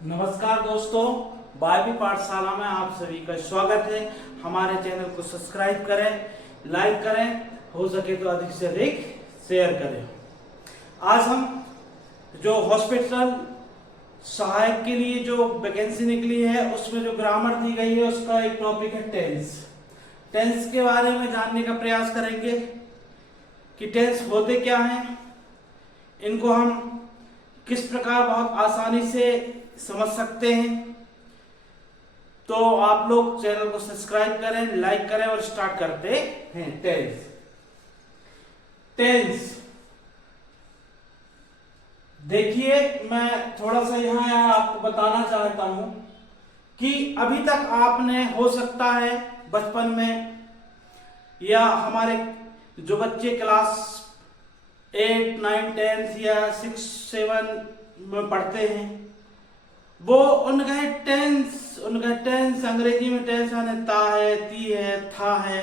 नमस्कार दोस्तों, बारहवीं पाठशाला में आप सभी का स्वागत है। हमारे चैनल को सब्सक्राइब करें, लाइक करें, हो सके तो अधिक से अधिक शेयर करें। आज हम जो हॉस्पिटल सहायक के लिए जो वैकेंसी निकली है उसमें जो ग्रामर दी गई है उसका एक टॉपिक है टेंस। टेंस के बारे में जानने का प्रयास करेंगे कि टेंस होते क्या हैं, इनको हम किस प्रकार बहुत आसानी से समझ सकते हैं। तो आप लोग चैनल को सब्सक्राइब करें, लाइक करें और स्टार्ट करते हैं। टेंस टेंस देखिए, मैं थोड़ा सा यहाँ आपको बताना चाहता हूं कि अभी तक आपने हो सकता है बचपन में या हमारे जो बच्चे क्लास 8, 9, 10 या 6, 7 में पढ़ते हैं वो उनका टेंस अंग्रेजी में टेंस आने ता है, ती है, था है,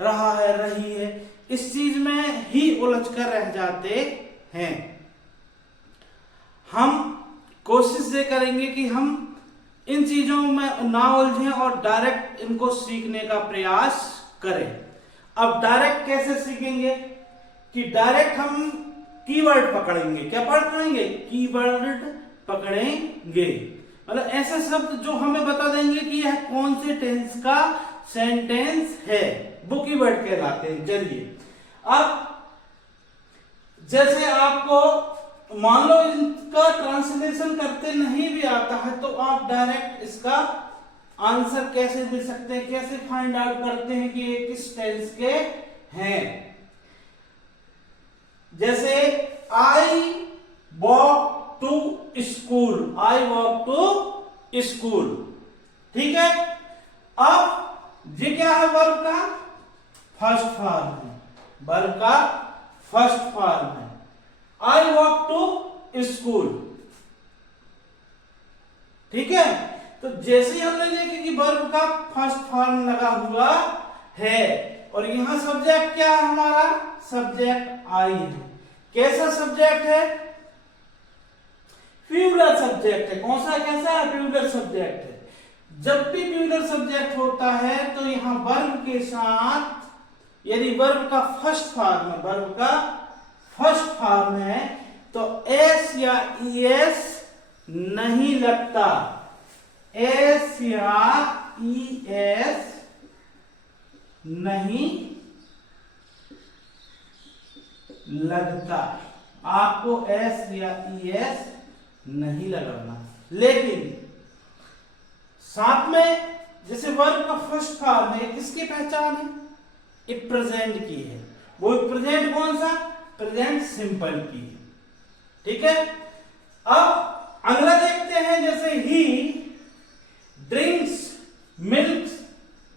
रहा है, रही है, इस चीज में ही उलझ कर रह जाते हैं। हम कोशिश ये करेंगे कि हम इन चीजों में ना उलझें और डायरेक्ट इनको सीखने का प्रयास करें। अब डायरेक्ट कैसे सीखेंगे कि डायरेक्ट हम कीवर्ड पकड़ेंगे। क्या पकड़ेंगे? कीवर्ड पकड़ेंगे, मतलब ऐसे शब्द जो हमें बता देंगे कि यह कौन से टेंस का सेंटेंस है, वो कीवर्ड कहलाते हैं। चलिए, अब जैसे आपको मान लो इनका ट्रांसलेशन करते नहीं भी आता है तो आप डायरेक्ट इसका आंसर कैसे दे सकते हैं, कैसे फाइंड आउट करते हैं कि ये किस टेंस के हैं। जैसे I walk to school, I walk to school, ठीक है। अब ये क्या है? वर्ब का फर्स्ट फॉर्म है, वर्ब का फर्स्ट फॉर्म है। आई वॉक टू स्कूल, ठीक है। तो जैसे ही हमने देखे कि वर्ब का फर्स्ट फॉर्म लगा हुआ है और यहां सब्जेक्ट क्या है? हमारा सब्जेक्ट आई है। कैसा सब्जेक्ट है? प्लूरल सब्जेक्ट है। कौन सा? कैसा है? प्लूरल सब्जेक्ट है। जब भी प्लूरल सब्जेक्ट होता है तो यहां वर्ब के साथ, यदि वर्ब का फर्स्ट फॉर्म है, वर्ब का फर्स्ट फॉर्म है तो एस या ईएस नहीं लगता, एस या ईएस नहीं लगता। आपको एस या ईएस नहीं लगाना, लेकिन साथ में जैसे वर्ब का फर्स्ट फॉर्म है, किसकी पहचान है? एक प्रेजेंट की है। वो प्रेजेंट कौन सा? प्रेजेंट सिंपल की है, ठीक है। अब अगला देखते हैं, जैसे ही ड्रिंक्स मिल्क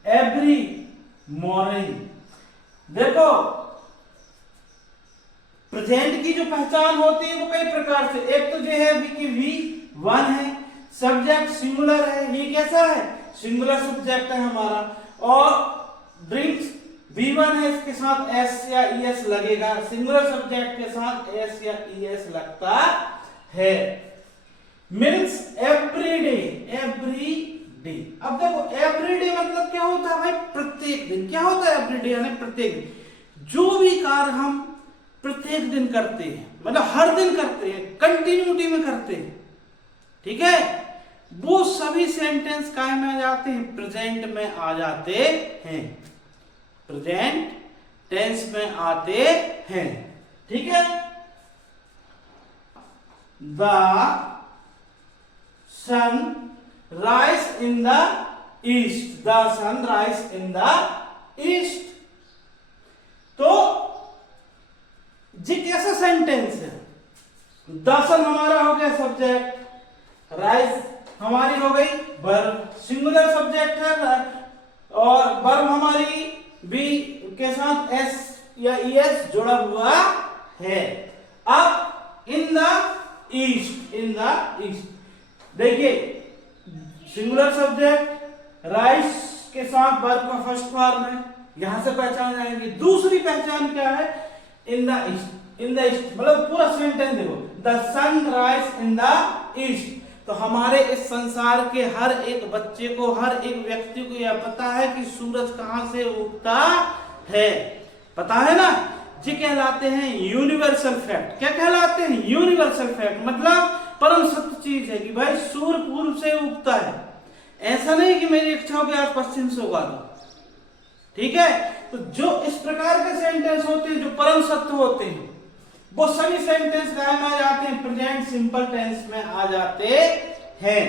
एवरी मॉर्निंग। देखो, प्रेजेंट की जो पहचान होती है वो कई प्रकार से, एक तो जो है कि वी वन है, सब्जेक्ट सिंगुलर है, ये कैसा है? सिंगुलर सब्जेक्ट है हमारा, और ड्रिंक्स V1 है, इसके साथ एस या ईएस लगेगा। सिंगुलर सब्जेक्ट के साथ एस या ईएस लगता है। Milks everyday, everyday. अब देखो, एवरीडे मतलब क्या होता है भाई? प्रत्येक दिन। क्या होता है एवरीडे? यानी प्रत्येक दिन। जो भी कार्य हम प्रत्येक दिन करते हैं, मतलब हर दिन करते हैं, कंटिन्यूटी में करते हैं, ठीक है, वो सभी सेंटेंस काय में आ जाते हैं? प्रेजेंट में आ जाते हैं, प्रेजेंट टेंस में आते हैं, ठीक है। The sun rise in the east, the sun rise in the east. तो ये कैसा सेंटेंस है? द सन हमारा हो गया सब्जेक्ट, राइज हमारी हो गई वर्ब, सिंगुलर सब्जेक्ट है, और वर्ब हमारी बी के साथ एस या ईएस जुड़ा हुआ है। अब इन the east, in the east, देखिए सिंगुलर सब्जेक्ट, राइज के साथ वर्ब का फर्स्ट फॉर्म है, यहां से पहचान जाएंगे। दूसरी पहचान क्या है? In the east, in the east मतलब पूरा सेंटेंस देखो, the sun rise in the east. तो हमारे इस संसार के हर एक बच्चे को, हर एक व्यक्ति को यह पता है कि सूरज कहां से उगता है, पता है ना। ये कहलाते हैं यूनिवर्सल फैक्ट। क्या कहलाते हैं? यूनिवर्सल फैक्ट, मतलब परम सत्य चीज है कि भाई सूर्य पूर्व से उगता है। ऐसा नहीं कि मेरी इच्छा हो कि आज पश्चिम से उगा दो, ठीक है। तो जो इस प्रकार के सेंटेंस होते हैं, जो परम सत्य होते हैं, वो सभी सेंटेंस क्या में आ जाते हैं? प्रेजेंट सिंपल टेंस में आ जाते हैं,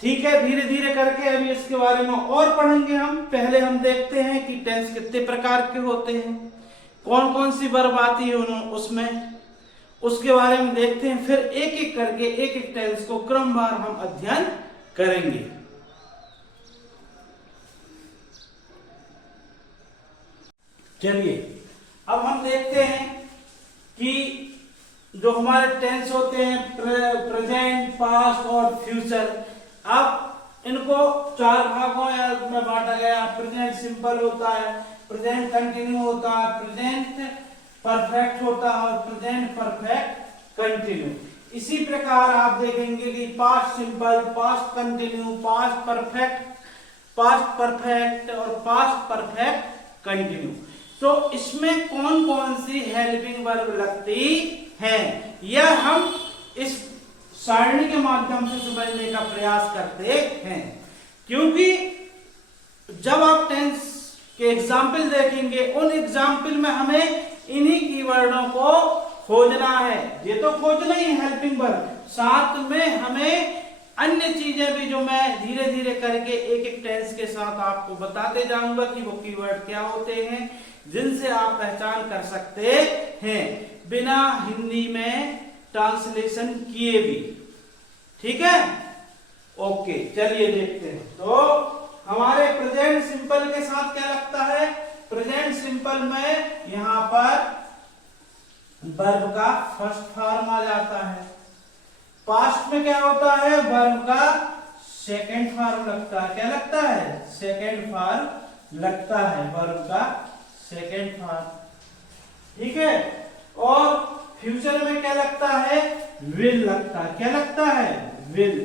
ठीक है। धीरे धीरे करके अभी इसके बारे में और पढ़ेंगे हम। पहले हम देखते हैं कि टेंस कितने प्रकार के होते हैं, कौन कौन सी वर्ब आती है उसमें, उसके बारे में देखते हैं। फिर एक एक करके एक एक टेंस को क्रमवार हम अध्ययन करेंगे। चलिए अब हम देखते हैं कि जो हमारे टेंस होते हैं प्रेजेंट, पास्ट और फ्यूचर, अब इनको चार भागों में बांटा गया। प्रेजेंट सिंपल होता है, प्रेजेंट कंटिन्यू होता है, प्रेजेंट परफेक्ट होता है और प्रेजेंट परफेक्ट कंटिन्यू। इसी प्रकार आप देखेंगे कि past simple, past continue, past perfect और पास्ट परफेक्ट कंटिन्यू। तो इसमें कौन कौन सी हेल्पिंग वर्ब लगती हैं, यह हम इस सारणी के माध्यम से समझने का प्रयास करते हैं। क्योंकि जब आप टेंस के एग्जाम्पल देखेंगे, उन एग्जाम्पल में हमें इन्हीं कीवर्डों को खोजना है। ये तो खोजना ही हेल्पिंग वर्ब, साथ में हमें अन्य चीजें भी जो मैं धीरे धीरे करके एक एक टेंस के साथ आपको बताते जाऊंगा कि वो कीवर्ड क्या होते हैं, जिनसे आप पहचान कर सकते हैं बिना हिंदी में ट्रांसलेशन किए भी, ठीक है। ओके, चलिए देखते हैं। तो हमारे प्रेजेंट सिंपल के साथ क्या लगता है? प्रेजेंट सिंपल में यहां पर वर्ब का फर्स्ट फॉर्म आ जाता है। पास्ट में क्या होता है? वर्ब का सेकंड फॉर्म लगता है। क्या लगता है? सेकंड फॉर्म लगता है, वर्ब का सेकंड फॉर्म, ठीक है। और फ्यूचर में क्या लगता है? विल लगता है। क्या लगता है? विल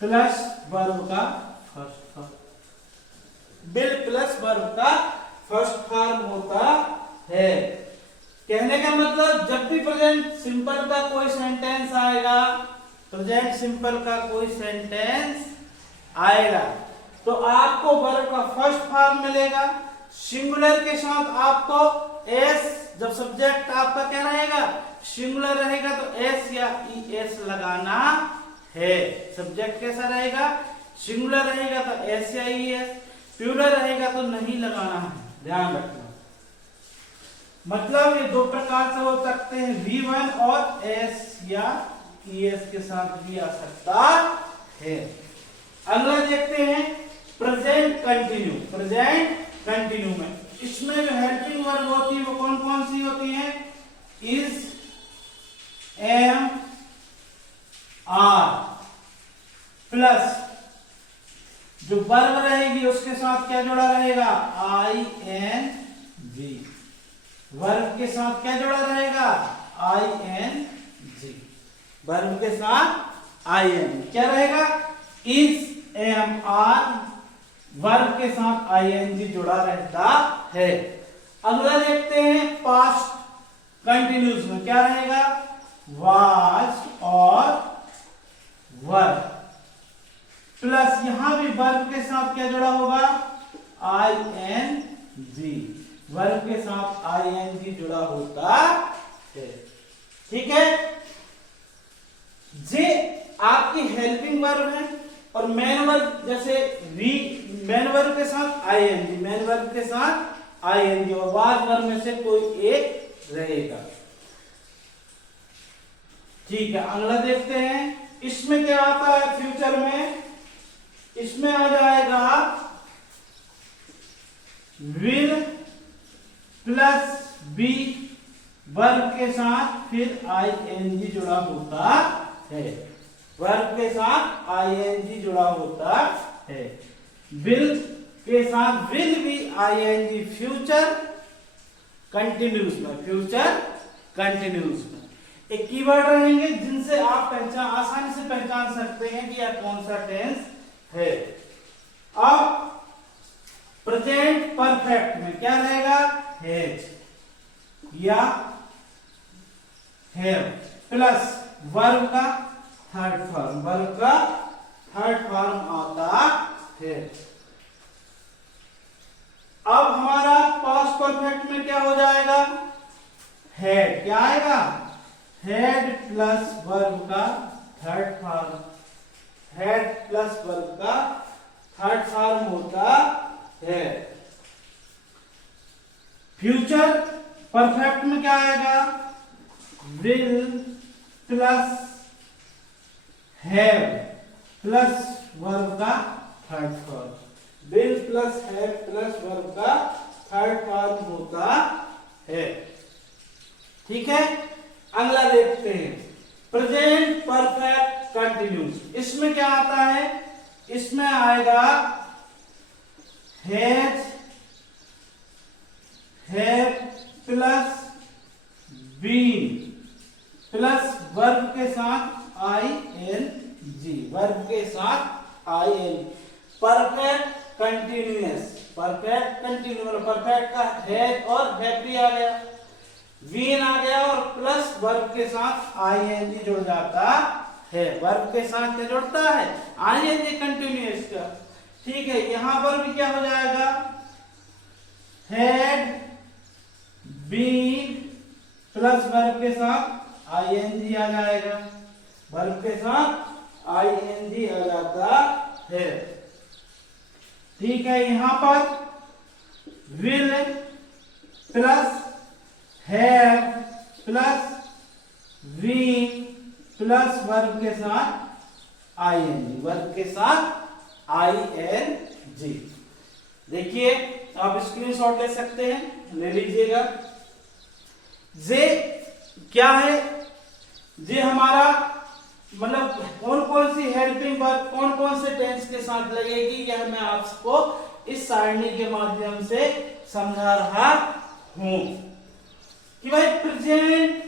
प्लस वर्ब का first form. Will plus verb का फर्स्ट फॉर्म होता है। कहने का मतलब जब भी प्रेजेंट सिंपल का कोई सेंटेंस आएगा, प्रेजेंट सिंपल का कोई सेंटेंस आएगा, तो आपको वर्ब का फर्स्ट फॉर्म मिलेगा। सिंगुलर के साथ आपको एस, जब सब्जेक्ट आपका क्या रहेगा? सिंगुलर रहेगा तो एस या ईएस लगाना है। सब्जेक्ट कैसा रहेगा? सिंगुलर रहेगा तो एस या ईएस, प्लूरल रहेगा तो नहीं लगाना है, ध्यान रखना। मतलब ये दो प्रकार से हो सकते हैं, V1 और एस या ईएस के साथ भी आ सकता है। अगला देखते हैं प्रेजेंट कंटिन्यू। प्रेजेंट कंटिन्यू में इसमें जो हेल्पिंग वर्ब होती है वो कौन कौन सी होती है? इज, एम, आर प्लस जो वर्ब रहेगी उसके साथ क्या जुड़ा रहेगा? I N G. वर्ब के साथ क्या जुड़ा रहेगा? I N G. वर्ब के साथ आई एन क्या रहेगा? इज, एम, आर, वर्ब के साथ आईएनजी जुड़ा रहता है। अगला देखते हैं पास्ट कंटिन्यूस में क्या रहेगा? वाज और वर प्लस यहां भी वर्ब के साथ क्या जुड़ा होगा? I N G. वर्ब के साथ आई एन जी जुड़ा होता है, ठीक है। जे आपकी हेल्पिंग वर्ब है और मेन वर्ब, जैसे मेन वर्ब के साथ आईएनजी, मेन वर्ब के साथ आईएनजी और वाज वर्ब में से कोई एक रहेगा, ठीक है। अगला देखते हैं इसमें क्या आता है फ्यूचर में। इसमें आ जाएगा विल प्लस बी, वर्ब के साथ फिर आईएनजी जुड़ा होता है। वर्ब के साथ आईएनजी जुड़ा होता है। विल के साथ विल भी आईएनजी फ्यूचर कंटिन्यूस में, फ्यूचर कंटिन्यूस में। एक कीवर्ड रहेंगे जिनसे आप आसानी से पहचान सकते हैं कि यह कौन सा टेंस है। अब प्रेजेंट परफेक्ट में क्या रहेगा, हैज या हैव प्लस वर्ब का थर्ड फॉर्म, वर्ब का थर्ड फॉर्म आता है। अब हमारा पास्ट परफेक्ट में क्या हो जाएगा, हैड, क्या आएगा, हैड प्लस वर्ब का third form, had plus verb का थर्ड फॉर्म होता है। फ्यूचर परफेक्ट में क्या आएगा, will plus have plus verb का third form, will plus have plus verb का थर्ड फॉर्म होता है। ठीक है, अगला देखते हैं प्रेजेंट परफेक्ट कंटिन्यूस। इसमें क्या आता है, इसमें आएगा has, have plus been plus verb के साथ ING, वर्ब के साथ IN, perfect continuous, perfect continuous, perfect का हैज और हैव भी आ गया, बीन आ गया और प्लस वर्ब के साथ ING जुड़ जाता है। वर्ब के साथ क्या जुड़ता है, ING कंटिन्यूअस का। ठीक है, यहां पर भी क्या हो जाएगा, हैड बीन प्लस वर्ब के साथ ING आ जाएगा, वर्ब के साथ ING आ जाता है। ठीक है, यहां पर will plus have plus V plus verb के साथ ING, वर्ब के साथ ING। देखिए, आप स्क्रीनशॉट ले सकते हैं, ले लीजिएगा। जे क्या है, जे हमारा मतलब कौन कौन सी हेल्पिंग वर्ब कौन कौन से टेंस के साथ लगेगी, यह मैं आपको इस सारणी के माध्यम से समझा रहा हूं कि भाई प्रेजेंट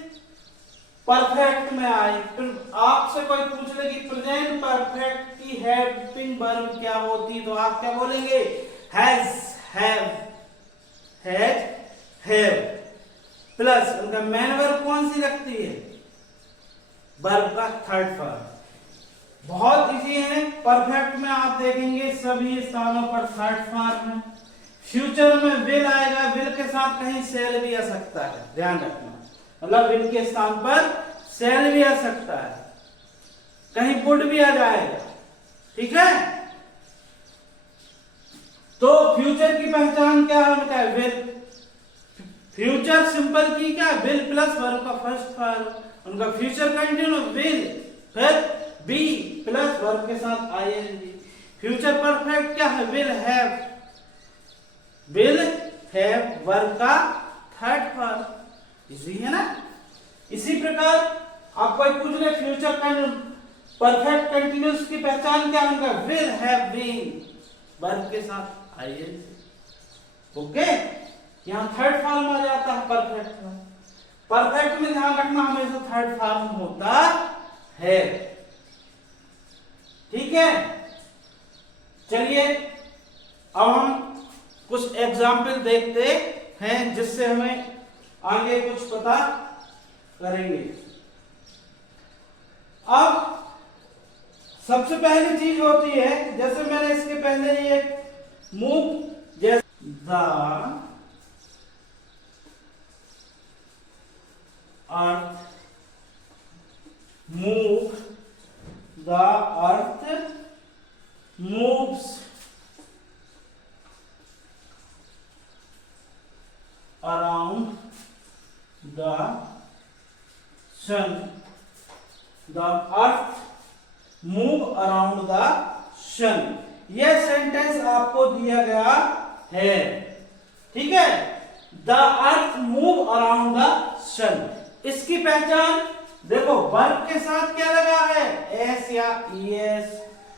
परफेक्ट में आए। फिर आपसे कोई पूछ ले कि प्रेजेंट परफेक्ट की हेल्पिंग वर्ब क्या होती, तो आप क्या बोलेंगे, has, have, has, have plus उनका मेन वर्ब कौन सी लगती है, वर्ब का थर्ड फॉर्म। बहुत इजी है, परफेक्ट में आप देखेंगे सभी स्थानों पर थर्ड फॉर्म है। फ्यूचर में विल आएगा, विल के साथ कहीं सेल भी आ सकता है, ध्यान रखना, मतलब विल के स्थान पर सेल भी आ सकता है, कहीं वुड भी आ जाएगा। ठीक है, तो फ्यूचर की पहचान क्या है, विल। फ्यूचर सिंपल की क्या, विल प्लस वर्ब का फर्स्ट फॉर्म, उनका फ्यूचर कंटिन्यू विल, फिर बी प्लस वर्ब के साथ ING। फ्यूचर परफेक्ट क्या है, will have, will have verb का थर्ड फॉर्म। इजी है ना। इसी प्रकार आप कोई पूछ ले फ्यूचर परफेक्ट कंटिन्यूअस की पहचान क्या होगा, विल हैव बीन वर्ब के साथ ING। ओके, यहां थर्ड फॉर्म आ जाता है परफेक्ट में। परफेक्ट में ध्यान रखना हमेशा थर्ड फॉर्म होता है। ठीक है, चलिए अब हम कुछ एग्जाम्पल देखते हैं जिससे हमें आगे कुछ पता करेंगे। अब सबसे पहली चीज होती है, जैसे मैंने इसके पहले ये मूव, जैसे the earth move, the earth moves around the sun, the earth move around the sun। यह सेंटेंस आपको दिया गया है, ठीक है, the earth move around the sun. इसकी पहचान देखो, वर्ब के साथ क्या लगा है, एस या ईएस।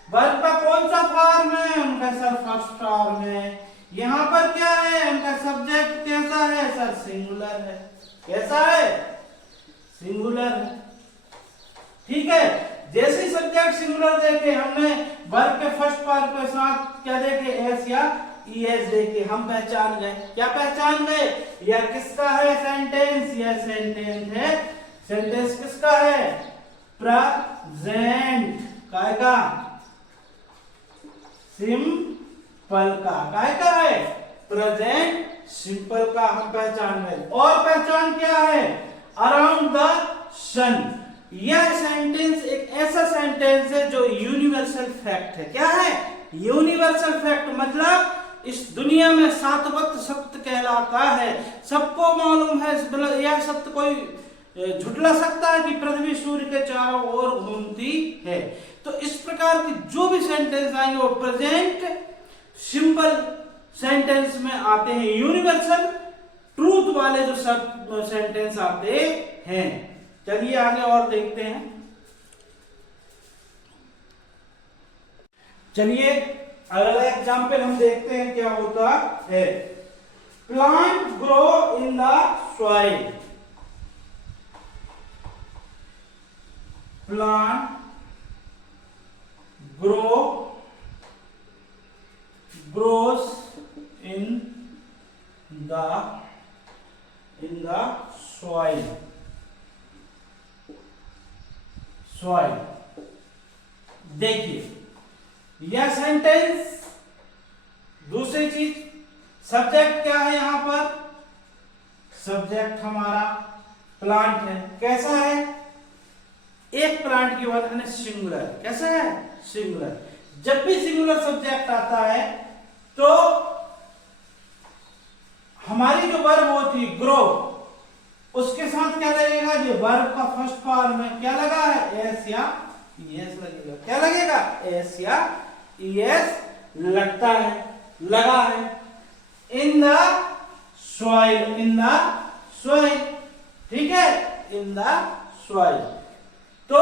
वर्ब का कौन सा फॉर्म है, उनका सर फर्स्ट फॉर्म है। यहां पर क्या है, उनका सब्जेक्ट कैसा है सर, सिंगुलर है। कैसा है, सिंगुलर है। ठीक है, जैसे सब्जेक्ट सिंगुलर देखे हमने वर्ब के फर्स्ट पार्ट के साथ क्या देखे, एस या ईएस देखे, हम पहचान गए। क्या पहचान गए, यह किसका है सेंटेंस, यह सेंटेंस है, सेंटेंस किसका है, प्रेजेंट का, सिंपल का है, प्रेजेंट सिंपल का हम पहचान गए। और पहचान क्या है, अराउंड द सन। यह सेंटेंस एक ऐसा सेंटेंस है जो यूनिवर्सल फैक्ट है। क्या है, यूनिवर्सल फैक्ट, मतलब इस दुनिया में सातवत सत्य कहलाता है, सबको मालूम है। यह सत्य कोई झुटला सकता है कि पृथ्वी सूर्य के चारों ओर घूमती है। तो इस प्रकार की जो भी सेंटेंस आएंगे वो प्रेजेंट सिंपल सेंटेंस में आते हैं, यूनिवर्सल ट्रूथ वाले जो सब सेंटेंस आते हैं। चलिए आगे और देखते हैं। चलिए अगला एग्जाम्पल हम देखते हैं क्या होता है। Plant grow in the soil, plant grows in the soil. देखिए यह सेंटेंस, दूसरी चीज सब्जेक्ट क्या है, यहां पर सब्जेक्ट हमारा प्लांट है। कैसा है, एक प्लांट की बात है, सिंगुलर। कैसा है, सिंगुलर। जब भी सिंगुलर सब्जेक्ट आता है तो हमारी जो वर्ब होती ग्रो, उसके साथ क्या लगेगा, जो वर्ब का फर्स्ट पार्ट में क्या लगा है, एस या ईएस लगेगा। क्या लगेगा, एस या ईएस लगता है, लगा है। In the soil, in the soil, ठीक है, इन द सॉइल। तो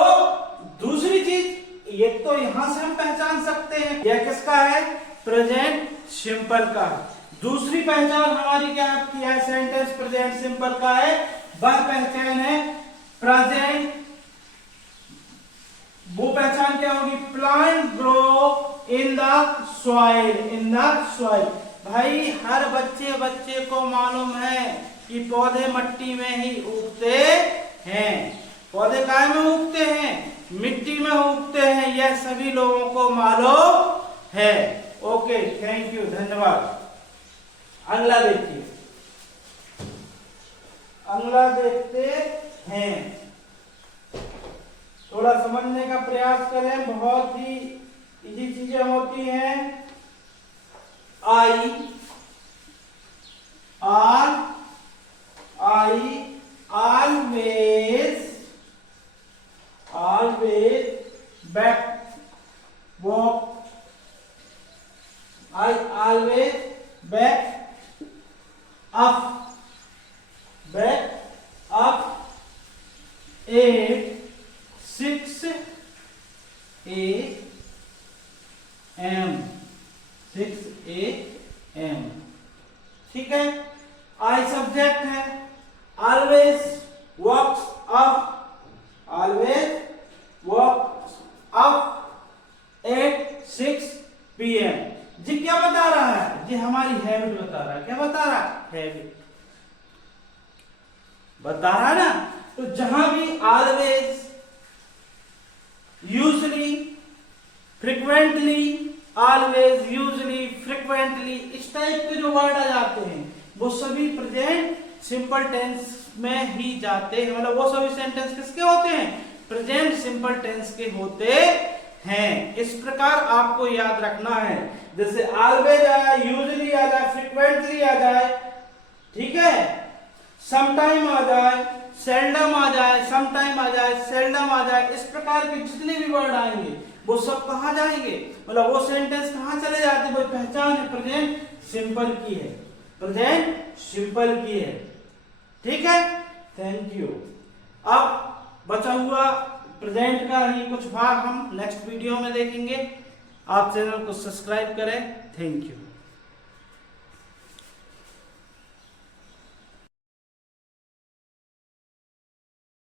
दूसरी चीज, ये तो यहां से हम पहचान सकते हैं यह किसका है, प्रेजेंट सिंपल का। दूसरी पहचान हमारी क्या है, सेंटेंस प्रेजेंट सिंपल का है, वह पहचान है प्रेजेंट, वो पहचान क्या होगी, plant grow in the soil, in the soil. भाई हर बच्चे को मालूम है कि पौधे मट्टी में ही उगते हैं, पौधे काय में उगते हैं, मिट्टी में उगते हैं, यह सभी लोगों को मालूम है। ओके, थैंक यू, धन्यवाद। अगला देखिए, अगला देखते हैं, थोड़ा समझने का प्रयास करें, बहुत ही इजी चीजें होती हैं। आई always back up at 6 a.m. ठीक है, आई सब्जेक्ट है, always walks up at 6 p.m. जी क्या बता रहा है, जी हमारी हैबिट बता रहा है। क्या बता रहा है, हैबिट बता रहा है ना। तो जहां भी always, usually, frequently, always, usually, frequently, इस टाइप के जो वर्ड आ जाते हैं वो सभी प्रेजेंट सिंपल टेंस में ही जाते हैं। मतलब वो सभी सेंटेंस किसके होते हैं, प्रेजेंट सिंपल टेंस के होते हैं। इस प्रकार आपको याद रखना है, जैसे ऑलवेज आया, यूजुअली आ जाए, फ्रीक्वेंटली आ जाए, ठीक है, समटाइम आ जाए, सेल्डम आ जाए, समटाइम आ जाए, सेल्डम आ जाए, इस प्रकार के जितने भी वर्ड आएंगे वो सब कहां जाएंगे, मतलब वो सेंटेंस कहां चले जाते हैं, वो पहचान है प्रेजेंट सिंपल की है, प्रेजेंट सिंपल की है। ठीक है, थैंक यू। अब बचा हुआ प्रेजेंट का ही कुछ भाग हम नेक्स्ट वीडियो में देखेंगे। आप चैनल को सब्सक्राइब करें। Thank you.